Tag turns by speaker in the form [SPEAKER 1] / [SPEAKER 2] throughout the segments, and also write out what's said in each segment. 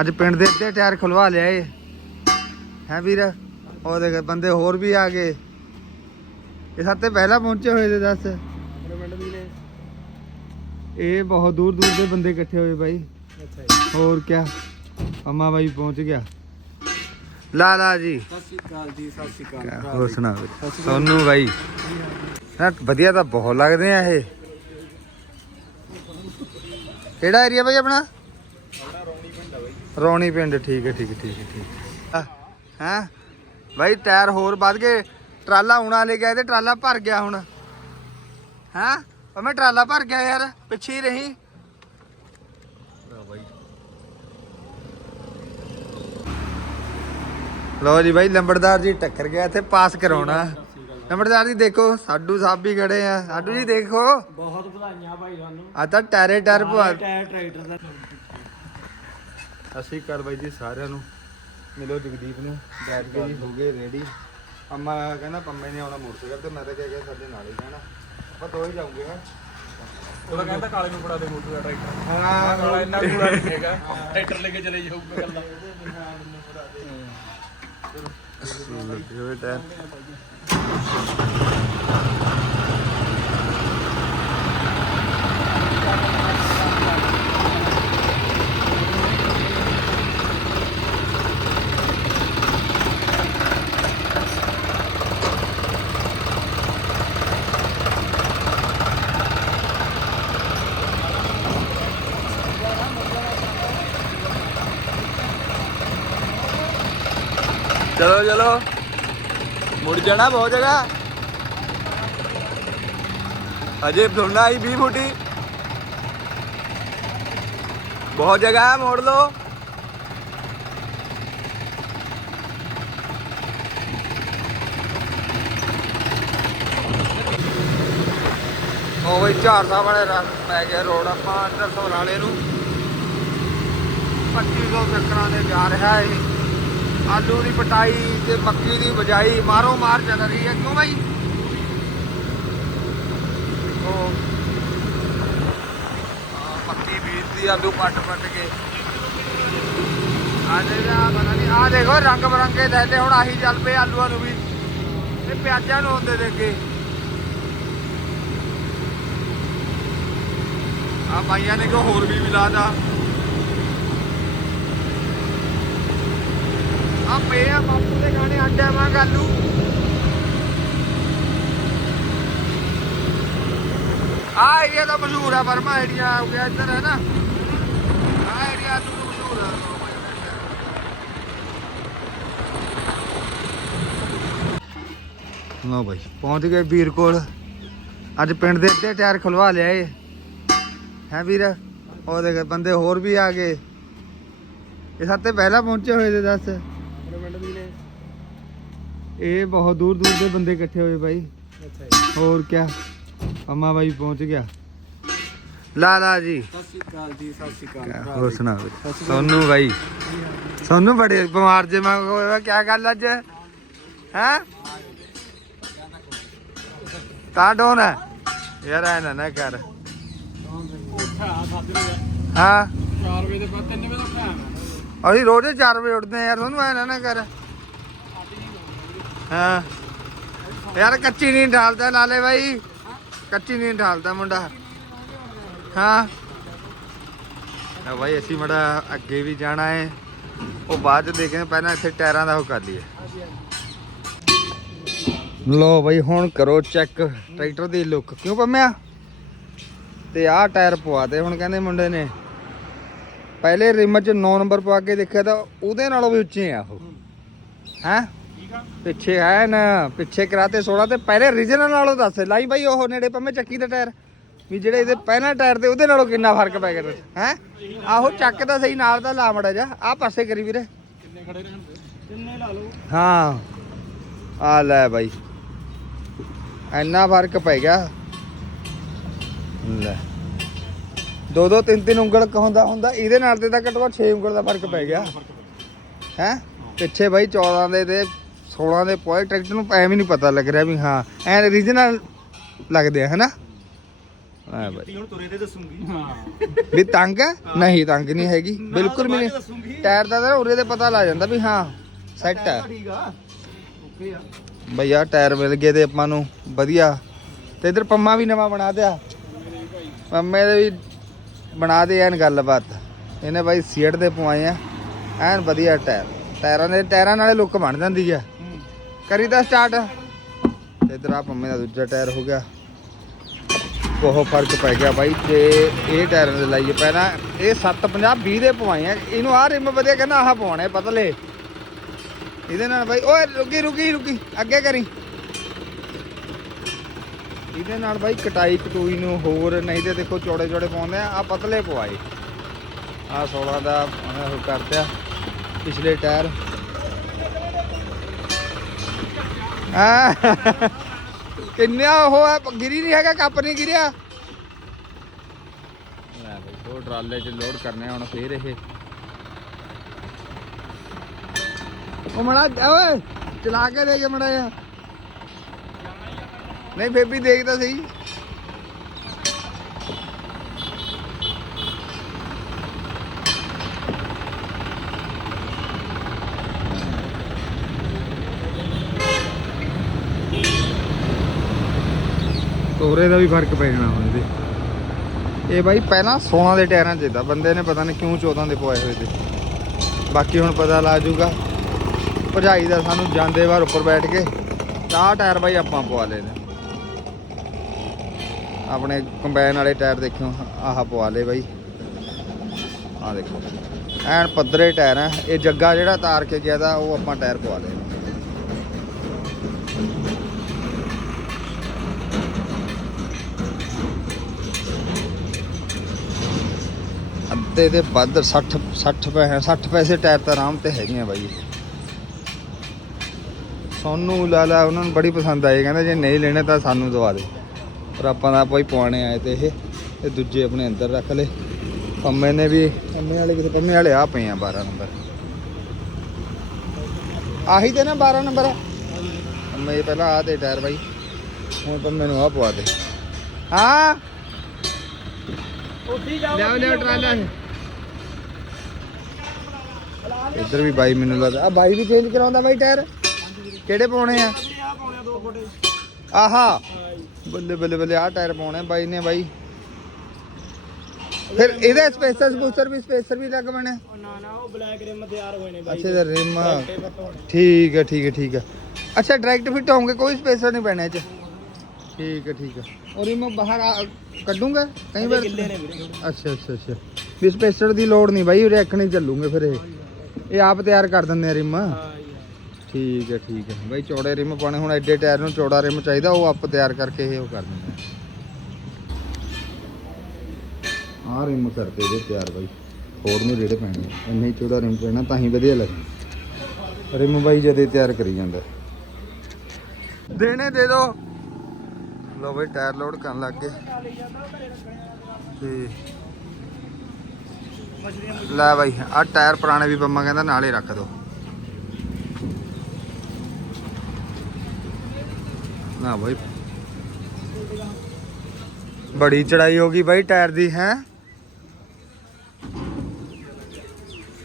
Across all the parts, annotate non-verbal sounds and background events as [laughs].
[SPEAKER 1] ਅੱਜ ਪਿੰਡ ਦੇ ਅੱਧੇ ਟਾਇਰ ਖੁਲਵਾ ਲਿਆਏ। ਹੈ ਵੀਰ? ਉਹ ਦੇਖ ਬੰਦੇ ਹੋਰ ਵੀ ਆ ਗਏ। ਇਹ ਸਾਤੇ ਪਹਿਲਾਂ ਪਹੁੰਚੇ ਹੋਏ ਤੇ ਦੱਸ। ਇਹ ਬਹੁਤ ਦੂਰ ਦੂਰ ਦੇ ਬੰਦੇ ਇਕੱਠੇ ਹੋਏ ਬਾਈ। ਹੋਰ ਕਿਆ? ਅੰਮਾ ਬਾਈ ਪਹੁੰਚ ਗਿਆ। ਲਾਲਾ ਜੀ।
[SPEAKER 2] ਸਤਿ ਸ਼੍ਰੀ ਅਕਾਲ ਜੀ ਸਤਿ ਸ਼੍ਰੀ ਅਕਾਲ।
[SPEAKER 1] ਹੋਰ ਸੁਣਾ? ਸੋਨੂੰ ਬਾਈ। ਵਧੀਆ ਤਾਂ ਬਹੁਤ ਲੱਗਦੇ ਆ ਇਹ। ਕਿਹੜਾ ਏਰੀਆ ਬਾਈ ਆਪਣਾ? ਰੌਣੀ ਪਿੰਡ ਠੀਕ ਹੈ ਠੀਕ ਹੈ ਠੀਕ ਹੈ ਠੀਕ ਹੈ। ਹਾਂ? ਬਾਈ ਟਾਇਰ ਹੋਰ ਵੱਧ ਗਏ। ਟਰਾਲਾ ਆਉਣਾ ਲੈ ਗਿਆ ਤੇ ਟਰਾਲਾ ਭਰ ਗਿਆ ਹੁਣ। ਹਾਂ? ਉਹ ਮੈਂ ਟਰਾਲਾ ਭਰ ਗਿਆ ਯਾਰ ਪਿੱਛੇ ਹੀ ਰਹੀ। ਲੋ ਜੀ ਬਾਈ ਲੰਬੜਦਾਰ ਜੀ ਟੱਕਰ ਗਿਆ ਇੱਥੇ ਪਾਸ ਕਰਾਉਣਾ। ਲੰਬੜਦਾਰ ਜੀ ਦੇਖੋ ਸਾਡੂ ਸਾਹਿਬ ਵੀ ਖੜੇ ਆ। ਸਾਡੂ ਜੀ ਦੇਖੋ।
[SPEAKER 2] ਬਹੁਤ ਵਧਾਈਆਂ ਭਾਈ ਤੁਹਾਨੂੰ
[SPEAKER 1] ਆ ਤਾਂ ਟੈਰੇ ਟਾਇਰ
[SPEAKER 2] ਟਰੈਕਟਰ ਦਾ।
[SPEAKER 1] ਅਸੀਂ ਕਰ ਬਾਈ ਜੀ ਸਾਰਿਆਂ ਨੂੰ। ਮਿਲੋ ਜਗਦੀਪ ਨੂੰ। ਬੈਠ ਕੇ ਜੀ ਹੋ ਗਏ ਰੈਡੀ ਅੰਮਾ ਕਹਿੰਦਾ ਪੰਮੇ ਨੇ ਆਉਣਾ ਮੋਟਰਸਾਈਕਲ ਤੇ ਮੈਂ ਤਾਂ ਕਿਹਾ ਕਿ ਸਾਡੇ ਨਾਲ ਹੀ ਜਾਣਾ ਆਪਾਂ ਦੋ ਹੀ ਜਾਉਂਗੇ ਹਾਂ
[SPEAKER 2] ਉਹਦਾ ਕਹਿੰਦਾ ਕਾਲੇ ਨੂੰ ਫੜਾ ਦੇ ਮੋਟੂ ਦਾ ਟਰੈਕਟਰ।
[SPEAKER 1] ਹਾਂ।
[SPEAKER 2] ਕਾਲਾ ਇੰਨਾ ਕੂੜਾ ਨਹੀਂ ਹੈਗਾ। ਟਰੈਕਟਰ ਲੈ ਕੇ ਚਲੇ ਜਾਊਗਾ ਗੱਲਾਂ
[SPEAKER 1] ਹੋਏ ਟਾਇਰ। ਚਲੋ। ਮੁੜ ਜਾਣਾ ਬਹੁਤ ਜਗ੍ਹਾ। ਅਜੇ ਸੁਣਨਾ ਹੀ 20 ਫੁੱਟੀ। ਬਹੁਤ ਜਗ੍ਹਾ ਹੈ, ਮੋੜ ਲੋ ਉਹ ਵੀ ਝਾੜ ਵਾਲੇ ਰਸਤੇ ਪੈ ਗਿਆ ਰੋਡ, ਆਪਾਂ ਅੰਦਰ ਸੋਲਾਲੇ ਨੂੰ 2500 ਚੱਕਰਾਂ ਦੇ ਜਾ ਰਿਹਾ ਹੈ ਆਲੂ ਦੀ ਪਟਾਈ ਤੇ ਮੱਕੀ ਦੀ ਬਜਾਈ, ਮਾਰੋ ਮਾਰ ਚੱਲ ਰਹੀ ਹੈ। ਕਿਉਂ ਭਾਈ ਉਹ ਮੱਕੀ ਬੀਜਦੀ ਆਲੂ ਪੱਟ ਪੱਟ ਕੇ। ਆ ਜਿਹੜਾ ਪਤਾ ਨਹੀਂ ਆ ਦੇਖੋ, ਰੰਗ ਬਰੰਗੇ ਥੈਲੇ ਹੁਣ ਆਹੀ ਚੱਲ ਪਏ ਆਲੂਆਂ ਨੂੰ ਵੀ। ਇਹ ਪਿਆਜ਼ਾਂ ਨੂੰ ਹੁੰਦੇ ਦੇਖੇ ਆ ਬਾਈਆਂ ਨੇ ਕੋ ਹੋਰ ਵੀ ਮਿਲਾਦਾ ਆ ਪਏ ਆ, ਬਾਪੂ ਦੇ ਗਾਣੇ ਆਂਡਿਆ ਵਾਂ ਗੱਲੂ ਆ ਏਰੀਆ ਤਾਂ ਮਸ਼ਹੂਰ ਆ, ਵਰਮਾ ਏਰੀਆ ਹੋ ਗਿਆ ਇੱਧਰ, ਹੈ ਨਾ? ਆ ਏਰੀਆ ਤੋਂ ਮਸ਼ਹੂਰ ਆ। ਲੋ ਭਾਈ ਪਹੁੰਚ ਗਏ ਵੀਰ ਕੋਲ। ਅੱਜ ਪਿੰਡ ਦੇ ਅੱਧੇ ਟਾਇਰ ਖੁਲਵਾ ਲਿਆਏ ਹੈ ਵੀਰ? ਉਹ ਦੇਖ, ਬੰਦੇ ਹੋਰ ਵੀ ਆ ਗਏ। ਇਹ ਸਾਤੇ ਪਹਿਲਾਂ ਪਹੁੰਚੇ ਹੋਏ ਤੇ ਦੱਸ। ਇਹ ਬਹੁਤ ਦੂਰ ਦੂਰ ਦੇ ਬੰਦੇ ਇਕੱਠੇ ਹੋਏ ਬਾਈ।
[SPEAKER 2] ਅੱਛਾ ਜੀ।
[SPEAKER 1] ਹੋਰ ਕਿਆ? ਅੰਮਾ ਬਾਈ ਪਹੁੰਚ ਗਿਆ। ਲਾਲਾ ਜੀ।
[SPEAKER 2] ਸਤਿ ਸ਼੍ਰੀ ਅਕਾਲ ਜੀ ਸਤਿ ਸ਼੍ਰੀ
[SPEAKER 1] ਕਿਆ
[SPEAKER 2] ਅਕਾਲ
[SPEAKER 1] ਹੋਰ ਸੁਣਾ ਵੀਰ? ਸੋਨੂੰ ਬਾਈ। ਸੋਨੂੰ ਬੜੇ ਬਿਮਾਰ ਜੇ ਮੈਂ ਹੋਇਆ ਕੀ ਗੱਲ ਅੱਜ? ਹੈ? ਤਾਂ ਡੋਨ ਹੈ। ਯਾਰ ਐ ਨਾ ਨਾ ਕਰ। ਹਾਂ।
[SPEAKER 2] 4 ਵਜੇ ਦੇ ਬਾਅਦ 3 ਵਜੇ ਦਾ ਉੱਠਾ ਮੈਂ
[SPEAKER 1] ਅਸੀਂ ਰੋਜ਼ 4 ਵਜੇ ਉੱਠਦੇ ਆ ਯਾਰ ਤੁਹਾਨੂੰ ਐ ਨਾ ਨਾ ਕਰ। ਹਾਂ। ਯਾਰ ਕੱਚੀ ਨਹੀਂ ਢਾਲਦਾ ਲਾਲੇ ਬਾਈ। ਕੱਚੀ ਨਹੀਂ ਢਾਲਦਾ ਮੁੰਡਾ। ਹਾਂ। ਆ ਬਾਈ, ਅਸੀਂ ਮੜਾ ਅੱਗੇ ਵੀ ਜਾਣਾ ਹੈ ਉਹ ਬਾਅਦ ਚ ਦੇਖਦੇ ਪਹਿਲਾਂ ਇੱਥੇ ਟਾਇਰਾਂ ਦਾ ਉਹ ਕਰ ਲਈਏ। ਲੋ ਬਾਈ, ਹੁਣ ਕਰੋ ਚੈੱਕ ਟਰੈਕਟਰ ਦੀ ਲੁੱਕ ਕਿਉਂ ਪੰਮਿਆ? ਤੇ ਆਹ ਟਾਇਰ ਪਵਾਦੇ ਹੁਣ ਕਹਿੰਦੇ ਮੁੰਡੇ ਨੇ। ਪਹਿਲੇ ਰਿਮ ਚ 9 ਨੰਬਰ ਪਵਾ ਕੇ ਦੇਖਿਆ ਤਾਂ ਉਹਦੇ ਨਾਲੋਂ ਵੀ ਉੱਚੇ ਆ ਉਹ। ਹੈ?
[SPEAKER 2] ਆ
[SPEAKER 1] ਪਿੱਛੇ ਹੈ ਨਾ, ਪਿੱਛੇ ਕਰਾਤੇ 16 ਤੇ ਪਹਿਲੇ ਰੀਜਨਲ ਨਾਲੋਂ ਦੱਸ, ਲਾਈ ਬਾਈ ਉਹ ਨੇੜੇ ਪੰਮੇ ਚੱਕੀ ਦਾ ਟਾਇਰ। ਵੀ ਜਿਹੜੇ ਇਹਦੇ ਪਹਿਲਾ ਟਾਇਰ ਤੇ ਉਹਦੇ ਨਾਲੋਂ ਕਿੰਨਾ ਫ਼ਰਕ ਪੈ ਗਿਆ ਹੈ? ਆਹੋ, ਚੱਕ ਤਾਂ ਸਹੀ, ਨਾਲ ਦਾ ਲਾ ਮੜਾ ਜਾ ਆ ਪਾਸੇ ਕਰੀ ਵੀਰੇ।
[SPEAKER 2] ਕਿੰਨੇ ਖੜੇ ਰਹਿਣ ਕਿੰਨੇ ਲਾ ਲਓ
[SPEAKER 1] ਹਾਂ। ਆ ਲੈ ਬਾਈ। ਇੰਨਾ ਫ਼ਰਕ ਪੈ ਗਿਆ। ਲੈ। ਦੋ ਦੋ, ਤਿੰਨ ਤਿੰਨ ਉਂਗਲ ਕਹੁੰਦਾ ਹੁੰਦਾ, ਇਹਦੇ ਨਾਲ ਤੇ ਤਾਂ ਘੱਟੋ ਘੱਟ 6 ਉਂਗਲ ਦਾ ਫ਼ਰਕ ਪੈ ਗਿਆ। ਹੈ? ਪਿੱਛੇ ਬਾਈ 14 ਦੇ ਤੇ 16 ਦੇ ਪੁਆਇੰਟ ਟਰੈਕਟਰ ਨੂੰ ਐਵੇਂ ਨਹੀਂ ਪਤਾ ਲੱਗ ਰਿਹਾ ਵੀ ਹਾਂ ਐਨ ਰੀਜਨਲ ਲੱਗਦੇ ਆ ਹਨਾ? ਆ ਬਾਈ।
[SPEAKER 3] ਹੁਣ ਤੁਰੇ ਤੇ ਦੱਸੂਗੀ।
[SPEAKER 2] ਹਾਂ।
[SPEAKER 1] ਵੀ ਤੰਗ ਹੈ। ਨਹੀਂ ਤੰਗ ਨਹੀਂ ਹੈਗੀ। ਬਿਲਕੁਲ ਵੀ ਨਹੀਂ। ਟਾਇਰ ਦਾ ਤਾਂ ਉਰੇ ਤੇ ਪਤਾ ਲੱਗ ਜਾਂਦਾ ਵੀ ਹਾਂ ਸੈੱਟ ਹੈ
[SPEAKER 3] ਠੀਕ ਆ। ਓਕੇ ਆ।
[SPEAKER 1] ਬਈ ਆ ਟਾਇਰ ਮਿਲ ਗਏ ਤੇ ਆਪਾਂ ਨੂੰ ਵਧੀਆ। ਤੇ ਇਧਰ ਪੰਮਾ ਵੀ ਨਵਾਂ ਬਣਾ ਦਿਆ। ਪੰਮੇ ਦੇ ਵੀ ਬਣਾ ਦੇ ਐਨ ਗੱਲਬਾਤ। ਇਹਨੇ ਬਾਈ ਸੀਟ ਦੇ ਪਵਾਏ ਆ। ਐਨ ਵਧੀਆ ਟਾਇਰ। ਟਾਇਰਾਂ ਦੇ ਟਾਇਰਾਂ ਨਾਲੇ ਲੁੱਕ ਬਣ ਜਾਂਦੀ ਆ। ਕਰੀ ਸਟਾਰਟ ਤੇ ਇਧਰ ਆ ਪੰਮੇ ਦਾ ਦੂਜਾ ਟਾਇਰ ਹੋ ਗਿਆ। ਬਹੁਤ ਫ਼ਰਕ ਪੈ ਗਿਆ ਬਾਈ, ਤੇ ਇਹ ਟਾਇਰ ਦੇ ਲਾਈਏ ਪਹਿਲਾਂ। ਇਹ 750 20 ਦੇ ਪਵਾਏ ਆ। ਇਹਨੂੰ ਆਹ ਰਿਮ ਵਧੀਆ ਕਹਿੰਦਾ, ਆਹ ਪਵਾਉਣੇ ਪਤਲੇ। ਇਹਦੇ ਨਾਲ ਬਾਈ, ਓਏ ਰੁਕੀ ਰੁਕੀ ਰੁਕੀ, ਅੱਗੇ ਕਰੀ। ਇਹਦੇ ਨਾਲ ਬਾਈ ਕਟਾਈ ਕਟੂਈ ਨੂੰ ਹੋਰ, ਨਹੀਂ ਤੇ ਦੇਖੋ ਚੌੜੇ ਚੌੜੇ ਪਾਉਂਦੇ ਆ ਆ ਪਤਲੇ ਪਵਾਏ। ਆ 16 ਦਾ, ਉਹਨੇ ਉਹ ਕਰਤਿਆ ਪਿਛਲੇ ਟਾਇਰ। ਕਿੰਨਾ ਉਹ ਹੈ ਗਿਰੀ ਨਹੀਂ ਹੈਗਾ ਕੱਪ ਨਹੀਂ ਗਿਰਿਆ। ਲੈ ਬਈ ਦੋ ਟਰਾਲੇ 'ਚ ਲੋਡ ਕਰਨੇ ਹੁਣ ਫੇਰ ਇਹ। ਉਹ ਮੜਾ ਓਏ ਚਲਾ ਕੇ ਦੇ ਕੇ ਮੜਾ ਨਹੀਂ ਬੇਬੀ ਦੇਖਦਾ ਸਹੀ। ਤੋਰੇ ਦਾ ਵੀ ਫ਼ਰਕ ਪੈ ਜਾਣਾ ਹੁਣ ਇਹਦੇ। ਇਹ ਬਾਈ ਪਹਿਲਾਂ 16 ਦੇ ਟਾਇਰਾਂ 'ਚ ਦਾ ਬੰਦੇ ਨੇ ਪਤਾ ਨਹੀਂ ਕਿਉਂ 14 ਦੇ ਪਵਾਏ ਹੋਏ ਤੇ। ਬਾਕੀ ਹੁਣ ਪਤਾ ਲੱਗ ਜੂਗਾ ਭਜਾਈ ਦਾ ਸਾਨੂੰ ਜਾਂਦੇ ਵਾਰ ਉੱਪਰ ਬੈਠ ਕੇ, ਆਹ ਟਾਇਰ ਬਾਈ ਆਪਾਂ ਪਵਾ ਲਏ ਆਪਣੇ ਕੰਬਾਈਨ ਵਾਲੇ ਟਾਇਰ ਦੇਖਿਓ, ਆਹ ਪਵਾ ਲਏ ਬਾਈ। ਆਹ ਦੇਖੋ, ਐਨ ਪੱਧਰੇ ਟਾਇਰ ਆ। ਇਹ ਜੱਗਾ ਜਿਹੜਾ ਤਾਰ ਕੇ ਗਿਆ ਦਾ ਉਹ ਆਪਾਂ ਟਾਇਰ ਪਵਾ ਲਏ ਨੇ ਅੱਧੇ ਵੱਧ 60 60 ਪੈਸੇ 60 ਪੈਸੇ ਟਾਇਰ ਤਾਂ ਆਰਾਮ ਤੇ ਹੈਗੇ ਆ ਬਾਈ। ਸੋਨੂੰ ਲਾਲਾ ਉਹਨਾਂ ਨੂੰ ਬੜੀ ਪਸੰਦ ਆਏ ਕਹਿੰਦੇ ਜੇ ਨਹੀਂ ਲੈਣੇ ਤਾਂ ਸਾਨੂੰ ਦਵਾ ਦੇ। ਪਰ ਆਪਾਂ ਤਾਂ ਕੋਈ ਪਵਾਣੇ ਆਏ ਤੇ ਇਹ ਇਹ ਦੂਜੇ ਆਪਣੇ ਅੰਦਰ ਰੱਖ ਲਏ। ਪੰਮੇ ਨੇ ਵੀ, ਪੰਮੇ ਵਾਲੇ ਕਿਤੇ, ਪੰਮੇ ਵਾਲੇ ਆ ਪਏ ਆ 12 ਨੰਬਰ। ਆਹੀ ਤੇ ਨਾ 12 ਨੰਬਰ ਪੰਮੇ ਪਹਿਲਾਂ ਆ ਤੇ ਟਾਇਰ ਬਾਈ, ਹੁਣ ਪੰਮੇ ਨੂੰ ਆ ਪਵਾ ਦੇ। ਹਾਂ?
[SPEAKER 3] ਉੱਡੀ ਜਾਓ
[SPEAKER 1] ਲਿਆਓ ਲਿਆਓ ਟਰਾਲਾ। ਇੱਧਰ ਵੀ ਬਾਈ ਮੈਨੂੰ ਲੱਗਦਾ। ਆ ਬਾਈ ਵੀ ਚੇਂਜ ਕਰਾਉਂਦਾ ਬਾਈ ਟਾਇਰ। ਕਿਹੜੇ ਪਾਉਣੇ ਆ?
[SPEAKER 3] ਦੋ
[SPEAKER 1] ਆਹਾ। ਬੱਲੇ ਬੱਲੇ ਬੱਲੇ ਆ ਟਾਇਰ ਪਾਉਣੇ ਬਾਈ ਨੇ ਬਾਈ। ਫਿਰ ਇਹਦੇ ਸਪੇਸਰ ਸਪੂਸਰ ਵੀ ਸਪੇਸਰ ਵੀ ਲੱਗ ਬਣੇ।
[SPEAKER 3] ਨਾ ਨਾ ਉਹ ਬਲੈਕ ਰਿਮ ਤਿਆਰ ਹੋਏ ਨੇ ਬਾਈ
[SPEAKER 1] ਅੱਛਾ ਇਹਦਾ ਰਿਮ। ਠੀਕ ਹੈ ਠੀਕ ਹੈ ਠੀਕ ਹੈ ਅੱਛਾ ਡਾਇਰੈਕਟ ਫਿੱਟ ਹੋਣਗੇ ਕੋਈ ਸਪੇਸਰ ਨਹੀਂ ਪੈਣਾ ਇਹ ਚ। ਠੀਕ ਹੈ ਠੀਕ ਹੈ ਔਰ ਇਹ ਮੈਂ ਬਾਹਰ ਕੱਢੂੰਗਾ? ਕਈ ਵਾਰ ਅੱਛਾ ਅੱਛਾ ਅੱਛਾ। ਵੀ ਸਪੇਸਰ ਦੀ ਲੋੜ ਨਹੀਂ ਬਾਈ ਉਰੇ ਅੱਖਣੀ ਚੱਲੂਗੇ ਫਿਰ ਇਹ। ਇਹ ਆਪ ਤਿਆਰ ਕਰ ਦਿੰਦੇ ਆ ਰਿਮ। ਠੀਕ ਹੈ ਠੀਕ ਹੈ। ਬਾਈ ਚੌੜੇ ਰਿਮ ਪਾਣੇ ਹੁਣ ਐਡੇ ਟਾਇਰ ਨੂੰ ਚੌੜਾ ਰਿਮ ਚਾਹੀਦਾ ਉਹ ਆਪ ਤਿਆਰ ਕਰਕੇ ਇਹ ਉਹ ਕਰ ਦਿੰਦੇ ਆ। ਆਹ ਰਿਮ ਕਰਦੇ ਇਹਦੇ ਤਿਆਰ ਬਾਈ ਹੋਰ ਨੂੰ ਰੇੜੇ ਪੈਣੇ। ਇੰਨੇ ਹੀ ਚੌੜਾ ਰਿਮ ਪੈਣਾ ਤਾਂ ਹੀ ਵਧੀਆ ਲੱਗਣਾ ਰਿਮ ਬਾਈ ਜਦੇ ਤਿਆਰ ਕਰੀ ਜਾਂਦਾ। ਦੇਣੇ ਦੇ ਦੋ। ਲੋ ਬਾਈ ਟਾਇਰ ਲੋਡ ਕਰਨ ਲੱਗ ਗਏ। ਤੇ ਲੈ ਬਾਈ ਆ ਟਾਇਰ ਪੁਰਾਣੇ ਵੀ ਬੰਮਾ ਕਹਿੰਦਾ, ਨਾਲੇ ਰੱਖ ਦੋ। ਨਾ ਬਾਈ। ਬੜੀ ਚੜਾਈ ਹੋ ਗਈ ਬਾਈ ਟਾਇਰ ਦੀ, ਹੈ?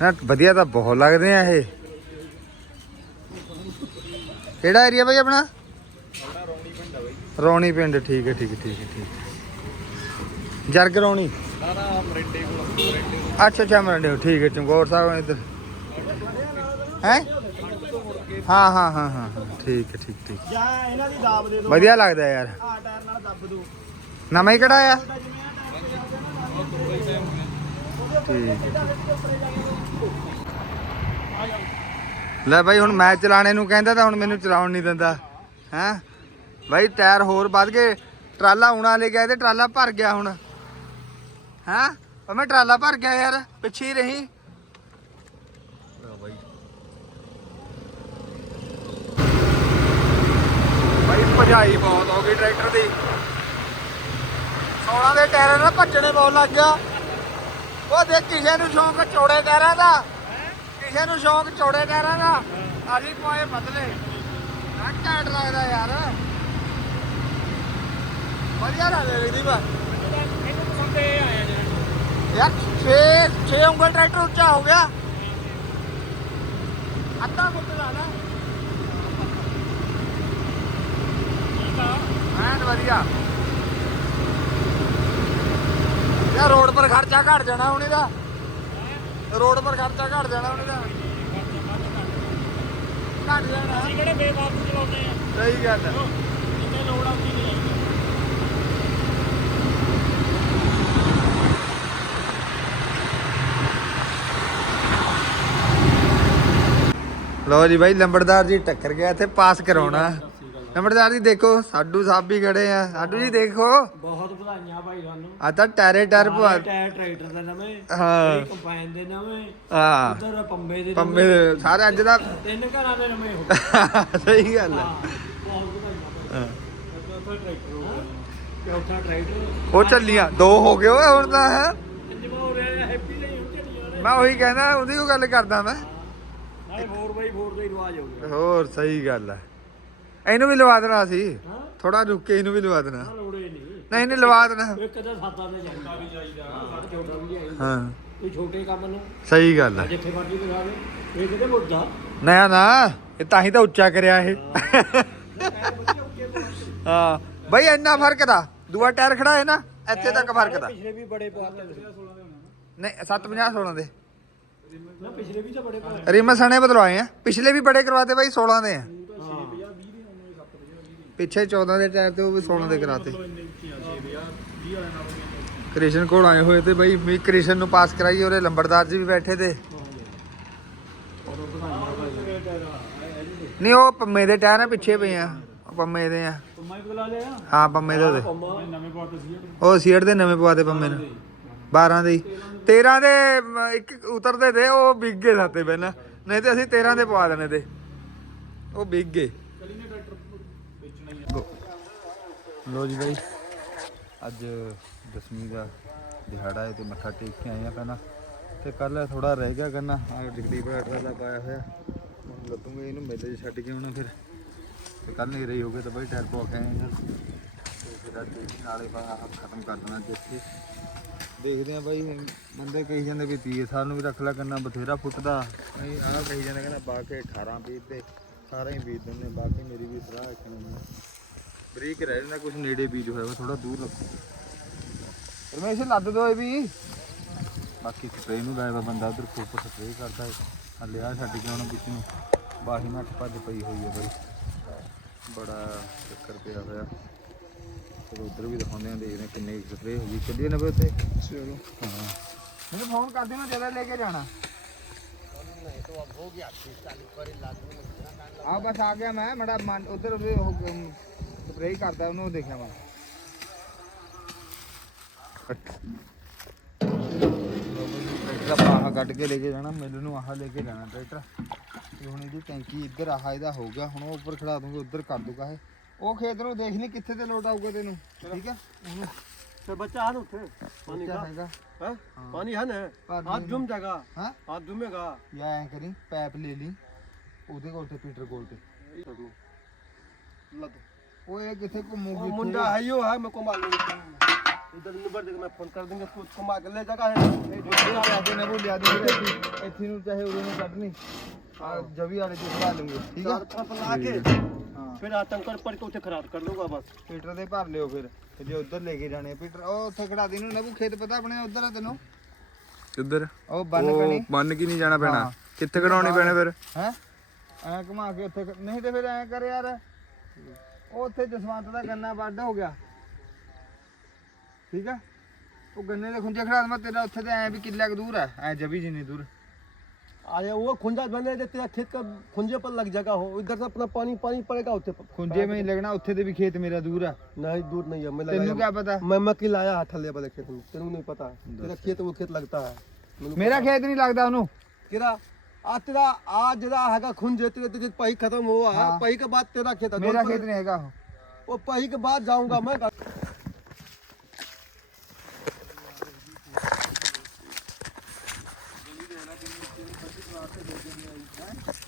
[SPEAKER 1] ਨਾ ਵਧੀਆ ਤਾਂ ਬਹੁਤ ਲੱਗਦੇ ਆ ਇਹ। ਕਿਹੜਾ ਏਰੀਆ ਬਾਈ ਆਪਣਾ? ਰੌਣੀ ਪਿੰਡ, ਠੀਕ ਹੈ ਠੀਕ ਹੈ ਠੀਕ ਹੈ, ਠੀਕ ਜਰਗ ਰੌਣੀ?
[SPEAKER 2] ਨਾ ਨਾ ਮਰਿੰਡੇ ਕੋਲ, ਮਰਿੰਡੇ
[SPEAKER 1] ਅੱਛਾ ਅੱਛਾ ਮਰੰਡੇ ਠੀਕ ਹੈ ਚਮਕੌਰ ਸਾਹਿਬ ਇੱਧਰ। ਹੈ? ਹਾਂ ਹਾਂ ਹਾਂ ਹਾਂ ਹਾਂ, ਠੀਕ ਹੈ ਠੀਕ ਠੀਕ।
[SPEAKER 3] ਜਾਂ ਇਹਨਾਂ ਦੀ ਦਾਬ ਦੇ ਦੋ
[SPEAKER 1] ਵਧੀਆ ਲੱਗਦਾ ਯਾਰ।
[SPEAKER 3] ਆ ਟਾਇਰ ਨਾਲ ਦੱਬ ਦੋ
[SPEAKER 1] ਨਵਾਂ ਹੀ ਕਿਹੜਾ ਆ ਠੀਕ ਲੈ ਬਾਈ ਹੁਣ ਮੈਂ ਚਲਾਣੇ ਨੂੰ ਕਹਿੰਦਾ ਤਾਂ ਹੁਣ ਮੈਨੂੰ ਚਲਾਉਣ ਨਹੀਂ ਦਿੰਦਾ। ਹੈ? ਬਾਈ ਟਾਇਰ ਹੋਰ ਵੱਧ ਗਏ। ਟਰਾਲਾ ਆਉਣਾ ਲੈ ਗਿਆ ਤੇ ਟਰਾਲਾ ਭਰ ਗਿਆ ਹੁਣ। ਹੈ? ਉਹ ਮੈਂ ਟਰਾਲਾ ਭਰ ਗਿਆ ਯਾਰ, ਪਿੱਛੇ ਹੀ ਰਹੀ। ਬਾਈ ਭਜਾਈ ਬਹੁਤ ਹੋ ਗਈ ਟਰੈਕਟਰ ਦੀ। 16 ਦੇ ਟਾਇਰਾਂ ਨਾਲ ਭੱਜਣੇ ਬਹੁਤ ਲੱਗ ਗਿਆ। ਉਹ ਦੇਖ, ਕਿਸੇ ਨੂੰ ਸ਼ੌਂਕ ਚੌੜੇ ਟਾਇਰਾਂ ਦਾ। ਕਿਸੇ ਨੂੰ ਸ਼ੌਂਕ ਚੌੜੇ ਟਾਇਰਾਂ ਦਾ। ਅਸੀਂ ਪਾਏ ਬਦਲੇ। ਆ ਘੈਂਟ ਲੱਗਦਾ ਯਾਰ। ਵਧੀਆ ਲੱਗਦਾ ਇਹਦੀ ਬਾ
[SPEAKER 3] ਉੱਤੇ ਆਇਆ ਜਿਹੜਾ
[SPEAKER 1] ਯਾਰ 6 6 ਉਂਗਲ ਟਰੈਕਟਰ ਉੱਚਾ ਹੋ ਗਿਆ। ਅੱਧਾ ਫੁੱਟ ਦਾ ਨਾ। ਐਨ ਵਧੀਆ। ਯਾਰ ਰੋਡ ਪਰ ਖਰਚਾ ਘਟ ਜਾਣਾ ਹੁਣ ਇਹਦਾ। ਰੋਡ ਪਰ ਖਰਚਾ ਘਟ ਜਾਣਾ ਹੁਣ ਇਹਦਾ। ਘਟ ਜਾਣਾ।
[SPEAKER 3] ਅਸੀਂ ਕਿਹੜੇ ਬੇਵਾਕੂ ਚਲਾਉਂਦੇ ਆ?
[SPEAKER 1] ਸਹੀ ਗੱਲ ਹੈ
[SPEAKER 3] ਜਿੱਥੇ ਲੋੜ ਆਉਂਦੀ ਨਹੀਂ
[SPEAKER 1] ਲੋ ਜੀ ਬਾਈ ਲੰਬੜਦਾਰ ਜੀ ਟੱਕਰ ਗਿਆ ਇੱਥੇ ਪਾਸ ਕਰਾਉਣਾ। ਲੰਬੜਦਾਰ ਜੀ ਦੇਖੋ ਸਾਡੂ ਸਾਹਿਬ ਵੀ ਖੜੇ ਆ। ਸਾਡੂ ਜੀ ਦੇਖੋ।
[SPEAKER 3] ਬਹੁਤ ਵਧਾਈਆਂ ਭਾਈ ਤੁਹਾਨੂੰ
[SPEAKER 1] ਆ ਤਾਂ ਟੈਰੇ ਟਰ ਪਵਾ
[SPEAKER 3] ਟਾਇਰ ਟਰੈਕਟਰ ਦੇ ਨਵੇਂ।
[SPEAKER 1] ਹਾਂ।
[SPEAKER 3] ਕੰਪਾਈਨ ਦੇ ਨਵੇਂ।
[SPEAKER 1] ਹਾਂ।
[SPEAKER 3] ਉਧਰ ਪੰਬੇ ਦੇ
[SPEAKER 1] ਦੇ ਸਾਰੇ ਅੱਜ ਦਾ
[SPEAKER 3] ਤਿੰਨ ਘਰਾਂ ਦੇ ਨਵੇਂ ਹੋ [laughs]
[SPEAKER 1] ਸਹੀ ਗੱਲ ਹੈ ਹਾਂ।
[SPEAKER 3] ਚੌਥਾ ਟਰੈਕਟਰ
[SPEAKER 1] ਉਹ ਚੱਲੀਆਂ। ਦੋ ਹੋ ਗਏ ਓਏ ਹੁਣ ਤਾਂ ਹੈ। ਮੈਂ ਉਹੀ ਕਹਿੰਦਾ ਉਹਦੀ ਉਹ ਗੱਲ ਕਰਦਾ ਮੈਂ।
[SPEAKER 3] ਨਾਲੇ 4x4 ਦਾ ਹੀ ਰਿਵਾਜ ਹੋ ਗਿਆ।
[SPEAKER 1] ਹੋਰ ਸਹੀ ਗੱਲ ਹੈ ਇਹਨੂੰ ਵੀ ਲਵਾ ਦੇਣਾ ਸੀ
[SPEAKER 3] ਹਾਂ?
[SPEAKER 1] ਥੋੜਾ ਰੁੱਕ ਕੇ ਇਹਨੂੰ ਵੀ ਲਵਾ ਦੇਣਾ।
[SPEAKER 3] ਨਾ ਲੋੜੇ ਨਹੀਂ।
[SPEAKER 1] ਨਹੀਂ ਨਹੀਂ ਲਵਾ ਦੇਣਾ।
[SPEAKER 3] ਇੱਕ ਤਾਂ ਸਾਦਾ ਤੇ ਜਾਂਦਾ ਵੀ ਚਾਹੀਦਾ ਛੋਟਾ ਵੀ ਚਾਹੀਦਾ
[SPEAKER 1] ਹਾਂ।
[SPEAKER 3] ਕੋਈ ਛੋਟੇ ਕੰਮ ਨੂੰ।
[SPEAKER 1] ਸਹੀ ਗੱਲ ਹੈ
[SPEAKER 3] ਜਿੱਥੇ ਮਰਜ਼ੀ ਲਗਾ ਦੇ ਇਹ ਕਿਤੇ ਮੁੱਦਾ
[SPEAKER 1] ਨਾ ਨਾ ਇਹ ਤਾਂ ਹੀ ਤਾਂ ਉੱਚਾ ਕਰਿਆ ਇਹ। ਹਾਂ। ਬਈ ਇੰਨਾ ਫ਼ਰਕ ਦਾ ਦੂਆ ਟਾਇਰ ਖੜਾ ਹੈ ਨਾ ਇੱਥੇ ਤੱਕ ਫ਼ਰਕ ਦਾ
[SPEAKER 3] ਪਿਛਲੇ ਵੀ ਬੜੇ ਪਵਾਤੇ
[SPEAKER 1] ਨਹੀਂ 750 16 ਦੇ।
[SPEAKER 3] ਨਾ ਪਿਛਲੇ ਵੀ ਤਾਂ ਬੜੇ ਪਵਾਤੇ
[SPEAKER 1] ਰਿਮ ਸਣੇ ਬਦਲਵਾਏ ਆ। ਪਿਛਲੇ ਵੀ ਬੜੇ ਕਰਵਾਤੇ ਬਾਈ 16 ਦੇ ਆ।
[SPEAKER 3] ਹਾਂ
[SPEAKER 1] ਪਿੱਛੇ 14 ਦੇ ਟਾਇਰ ਤੇ ਉਹ ਵੀ 16 ਦੇ ਕਰਾਤੇ। ਕ੍ਰਿਸ਼ਨ ਕੋਲ ਆਏ ਹੋਏ ਤੇ ਬਾਈ ਵੀ ਕ੍ਰਿਸ਼ਨ ਨੂੰ ਪਾਸ ਕਰਾਈ ਉਹਦੇ ਲੰਬੜਦਾਰ ਜੀ ਵੀ ਬੈਠੇ ਤੇ। ਨਹੀਂ ਉਹ ਪੰਮੇ ਦੇ ਟਾਇਰ ਆ ਪਿੱਛੇ ਪਏ ਆ। ਉਹ ਪੰਮੇ ਦੇ ਆ।
[SPEAKER 3] ਤੁਮਾਈ ਬੁਲਾ ਲਿਆ?
[SPEAKER 1] ਹਾਂ ਪੰਮੇ ਦੇ ਉਹਦੇ।
[SPEAKER 3] ਪੰਮਾ ਨਵੇਂ ਪਵਾਤੇ ਸੀ।
[SPEAKER 1] ਉਹ ਸੀਟ ਦੇ ਨਵੇਂ ਪਵਾਤੇ ਪੰਮੇ ਨੇ। 12 ਦੇ। ਹੀ 13 ਦੇ ਮ, ਇੱਕ ਉਤਰਦੇ ਤੇ ਉਹ ਵਿਕ ਗਏ ਸਾਤੇ ਪਹਿਲਾਂ ਨਹੀਂ ਤੇ ਅਸੀਂ 13 ਦੇ ਪਵਾ ਦੇਣੇ ਤੇ ਉਹ ਵਿਕ ਗਏ। ਲੋ ਜੀ ਬਾਈ ਅੱਜ ਦਸਵੀਂ ਦਾ ਦਿਹਾੜਾ ਹੈ ਤੇ ਮੱਥਾ ਟੇਕ ਕੇ ਆਏ ਆ ਪਹਿਲਾਂ। ਤੇ ਕੱਲ ਥੋੜਾ ਰਹਿ ਗਿਆ ਕਰਨਾ। ਆ ਜਗਦੀਪ ਰਾਟਰ ਦਾ ਪਾਇਆ ਹੋਇਆ। ਹੁਣ ਲੱਦੂਗੇ ਇਹਨੂੰ ਮੇਲੇ 'ਚ ਛੱਡ ਕੇ ਆਉਣਾ ਫਿਰ। ਤੇ ਕੱਲ ਨਹੀਂ ਰਹੀ ਹੋਗੇ ਤਾਂ ਬਾਈ ਟਾਇਰ ਪਵਾ ਕੇ ਆਏ ਆ। ਤੇ ਫਿਰ ਅੱਜ ਨਾਲੇ ਬਾ ਖਤਮ ਕਰ ਦੇਣਾ ਜਿੱਥੇ। ਦੇਖਦੇ ਆ ਬਾਈ ਬੰਦੇ ਕਹੀ ਜਾਂਦੇ ਵੀ 30 ਸਾਲ ਨੂੰ ਵੀ ਰੱਖ ਲੈ ਕਰਨਾ ਬਥੇਰਾ ਫੁੱਟਦਾ। ਨਹੀਂ ਆਹ ਕਹੀ ਜਾਂਦੇ ਕਹਿੰਦਾ ਬਾਕੀ 18 ਬੀਜ ਤੇ ਸਾਰਾ ਹੀ ਬੀਜ ਦਿੰਦੇ ਬਾਕੀ ਮੇਰੀ ਵੀ ਸਲਾਹ ਰੱਖਣੀ ਬਰੀਕ ਰਹਿ ਜਾਂਦਾ ਕੁਝ ਨੇੜੇ ਬੀਜ ਹੋਇਆ ਥੋੜਾ ਦੂਰ ਰੱਖੋ। ਰਮੇਸ਼ ਲੱਦ ਦੋ ਇਹ ਵੀ। ਬਾਕੀ ਸਪਰੇਅ ਨੂੰ ਲਾਇਆ ਬੰਦਾ ਉਧਰ ਖੂਬ ਸਪਰੇਅ ਕਰਦਾ ਹੈ ਹਲੇ ਆ ਛੱਡ ਕੇ ਆਉਣਾ ਵਿੱਚ ਨੂੰ। ਬਾਹੀ ਨੱਠ ਭੱਜ ਪਈ ਹੋਈ ਹੈ ਬਾਈ। ਬੜਾ ਚੱਕਰ ਪਿਆ ਹੋਇਆ। ਚਲੋ ਉਧਰ ਵੀ ਦਿਖਾਉਂਦੇ ਆ ਦੇਖਦੇ ਕਿੰਨੇ ਸਪਰੇਅ ਹੋ ਗਈ। ਚੱਲੀਏ ਨਾ ਵੀ ਉੱਥੇ ਚਲੋ। ਹਾਂ। ਮੈਨੂੰ ਫੋਨ ਕਰ ਦੇਣਾ ਜਦੋਂ ਲੈ ਕੇ ਜਾਣਾ। ਆ ਬਸ ਆ ਗਿਆ ਮੈਂ ਮੜਾ ਉਧਰ ਉਹ ਸਪਰੇਅ ਕਰਦਾ ਉਹਨੂੰ ਦੇਖਿਆ ਮੈਂ। ਟਰੈਕਟਰ ਆਹ ਕੱਢ ਕੇ ਲੈ ਕੇ ਜਾਣਾ ਮੈਨੂੰ ਨੂੰ ਆਹ ਲੈ ਕੇ ਜਾਣਾ ਟਰੈਕਟਰ। ਤੇ ਹੁਣ ਇਹਦੀ ਟੈਂਕੀ ਇੱਧਰ ਆਹ ਇਹਦਾ ਹੋ ਗਿਆ ਹੁਣ ਉਹ ਉੱਪਰ ਖੜਾ ਦੂੰਗੇ ਉੱਧਰ ਕਰ ਦੂਗਾ ਇਹ। ਉਹ ਖੇਤ ਨੂੰ ਦੇਖ ਲਈ ਕਿੱਥੇ ਤੇ ਲੋਟ ਆਊਗਾ ਤੈਨੂੰ ਠੀਕ ਹੈ ਉਹਨੂੰ
[SPEAKER 3] ਤੇ ਬੱਚਾ ਹਨ ਉੱਥੇ ਪਾਣੀ
[SPEAKER 1] ਬੱਚਾ
[SPEAKER 3] ਦਾ
[SPEAKER 1] ਹੈਗਾ
[SPEAKER 3] ਹੈ ਪਾਣੀ ਹਨ
[SPEAKER 1] ਪਾਣੀ
[SPEAKER 3] हाथ घूम जाएगा
[SPEAKER 1] ਹਾਂ
[SPEAKER 3] हाथ घूमेगा
[SPEAKER 1] ਜਾਂ ਐਂ ਕਰੀ ਪੈਪ ਲੈ ਲਈ ਉਹਦੇ ਕੋਲ ਤੇ ਪੀਟਰ ਕੋਲ ਤੇ
[SPEAKER 3] लग
[SPEAKER 1] ਉਹ ਇਹ ਕਿੱਥੇ ਘੁੰਮੂਗੀ
[SPEAKER 3] वो
[SPEAKER 1] ਇੱਥੇ?
[SPEAKER 3] मुंडा है यो है मैं को मालूम इधर नंबर देकर मैं फोन कर देंगे कुछ को मार के ले जाएगा है
[SPEAKER 1] ਇਹ ਲਿਆ ਦੇ ਨਬੂ ਲਿਆ ਦੇ ਇੱਥੇ ਇੱਥੇ ਨੂੰ ਚਾਹੇ ਉਹਦੇ ਨੂੰ ਕੱਢਣੀ ਆ ਜਵੀ ਵਾਲੇ ਚ ਖੜਾ ਲੂੰਗੇ ਠੀਕ ਆ
[SPEAKER 3] चार तरफ ला के ਫਿਰ ਆਤੰਕਰ ਪਰ ਕੇ ਉੱਥੇ ਖਰਾਬ ਕਰ ਦੂੰਗਾ ਬਸ।
[SPEAKER 1] ਪੀਟਰ ਦੇ ਭਰ ਲਿਓ ਫਿਰ ਤੇ ਜੇ ਉਧਰ ਲੈ ਕੇ ਜਾਣੇ ਆ ਉਹ ਉੱਥੇ ਖੜਾ ਦੇ ਨੂੰ ਨਬੂ ਖੇਤ ਪਤਾ ਆਪਣੇ ਉਧਰ ਆ ਤੈਨੂੰ?
[SPEAKER 2] ਇੱਧਰ
[SPEAKER 1] ਉਹ ਬੰਨ ਕਣੀ
[SPEAKER 2] ਬੰਨ ਕੀ ਨਹੀਂ ਜਾਣਾ ਪੈਣਾ। ਕਿੱਥੇ ਕਢਾਉਣੇ ਪੈਣੇ ਫਿਰ?
[SPEAKER 1] ਹੈ? ਐ ਘੁਮਾ ਕੇ ਉੱਥੇ ਨਹੀਂ ਤੇ ਫਿਰ ਐ ਕਰ ਯਾਰ। ਉਹ ਉੱਥੇ ਜਸਵੰਤ ਦਾ ਗੰਨਾ ਵੱਢ ਹੋ ਗਿਆ। ਠੀਕ ਆ? ਉਹ ਗੰਨੇ ਦੇ ਖੁੰਝੇ ਖੜਾ ਮੈਂ ਤੇਰਾ ਉੱਥੇ ਤੇ ਐ ਵੀ ਕਿੱਲਾ ਕੁ ਦੂਰ ਆ। ਐ ਜਵੀ ਜਿੰਨੀ ਦੂਰ।
[SPEAKER 3] अरे वो खुंजा बने दे तेरा खेत का खुंजे पर लग जाएगा हो इधर से अपना पानी पानी पड़ेगा उसे
[SPEAKER 1] ਖੁੰਝੇ में ही लगना ਉੱਥੇ ਤੇ ਵੀ ਖੇਤ ਮੇਰਾ ਦੂਰ ਆ
[SPEAKER 3] नहीं दूर नहीं है मैं
[SPEAKER 1] ਤੈਨੂੰ
[SPEAKER 3] लगाया
[SPEAKER 1] ਕੀ ਪਤਾ
[SPEAKER 3] मैं मक्की लाया हठले वाले खेत में तेरे को नहीं पता है तेरा खेत वो खेत लगता है मैंने
[SPEAKER 1] ਮੇਰਾ ਖੇਤ ਨਹੀਂ ਲੱਗਦਾ ਉਹਨੂੰ
[SPEAKER 3] तेरा आ तेरा आज जरा हैगा खुंजे तेरे तेरे पही खत्म हुआ है
[SPEAKER 1] हाँ।
[SPEAKER 3] पही के बाद तेरा खेत है
[SPEAKER 1] ਮੇਰਾ
[SPEAKER 3] जोधपुर-
[SPEAKER 1] ਖੇਤ ਨਹੀਂ ਹੈਗਾ ਉਹ
[SPEAKER 3] वो पही के बाद जाऊंगा मैं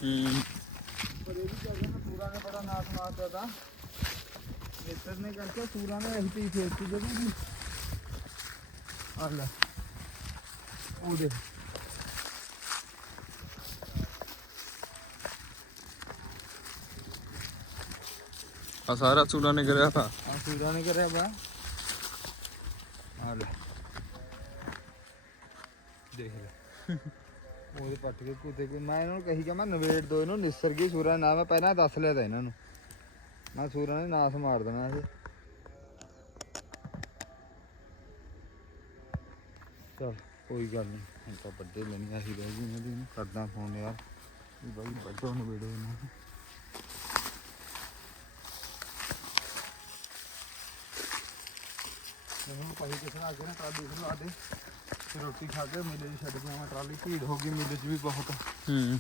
[SPEAKER 1] ਪਰ ਇਹ ਵੀ ਕਹਿੰਦੇ ਨੇ ਸੂਰਾਂ ਨੇ ਬੜਾ ਨਾਸ ਮਾਰਦਾ ਤਾਂ ਨੇਤਰ ਨੇ ਕਰਕੇ ਸੂਰਾਂ ਨੇ ਐਸੀ ਫੇਸਤੀ ਜਦੋਂ ਵੀ
[SPEAKER 3] ਆ ਲੈ ਉਹ ਦੇ
[SPEAKER 2] ਆ ਸਾਰਾ ਚੂੜਾ ਨੇ ਕਰਿਆ ਤਾ
[SPEAKER 1] ਆ ਸੂਰਾ ਨੇ ਕਰਿਆ ਬਾ ਆ ਲੈ ਦੇਖ ਲੈ ਉਹਦੇ ਪੱਟ ਕੇ ਕੁੱਤੇ ਕੋਈ ਮੈਂ ਇਹਨਾਂ ਨੂੰ ਕਹੀ ਕਿ ਮੈਂ ਨਵੇੜ ਦੋ, ਇਹਨੂੰ ਨਿਸਰ ਸੂਰਾ ਨਾ, ਮੈਂ ਪਹਿਲਾਂ ਦੱਸ ਲਿਆ ਤਾਂ ਇਹਨਾਂ ਨੂੰ। ਮੈਂ ਸੂਰਾ ਨੇ ਨਾਸ ਮਾਰ ਦੇਣਾ ਇਹ। ਚਲ, ਕੋਈ ਗੱਲ ਨਹੀਂ ਹੁਣ ਤਾਂ ਵੱਡੇ ਲੈਣੀ ਆਹੀ ਰਹਿ ਗਈ ਇਹਨਾਂ ਦੀ ਇਹਨੂੰ ਕਰਦਾ ਫੋਨ ਯਾਰ। ਵੀ ਬਾਈ, ਵੱਡੋ ਨਵੇੜੋ ਇਹਨਾਂ। ਨੂੰ ਮੈਨੂੰ ਪਾਈ ਕਿਸੇ ਨਾਲ ਅੱਗੇ ਨਾ ਟਰਾਲੀ ਖਲਾ ਦੇ। ਫਿਰ ਰੋਟੀ ਖਾ ਕੇ ਮੇਲੇ 'ਚ ਛੱਡ ਕੇ ਆਵਾਂ ਟਰਾਲੀ ਭੀੜ ਹੋ ਗਈ ਮੇਲੇ 'ਚ ਵੀ ਬਹੁਤ।
[SPEAKER 2] ਹੂੰ।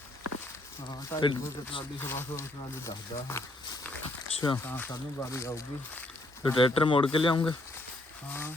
[SPEAKER 1] ਹਾਂ ਢਾਈ ਵਜੇ ਤੇ ਟਰਾਲੀ ਸਵਾ ਸੌ ਟਰਾਲੀ ਦੱਸਦਾ
[SPEAKER 2] ਅੱਛਾ।
[SPEAKER 1] ਤਾਂ ਸਾਨੂੰ ਵਾਰੀ ਆਊਗੀ।
[SPEAKER 2] ਫਿਰ ਟਰੈਕਟਰ ਮੋੜ ਕੇ ਲਿਆਉਂਗੇ?
[SPEAKER 1] ਹਾਂ।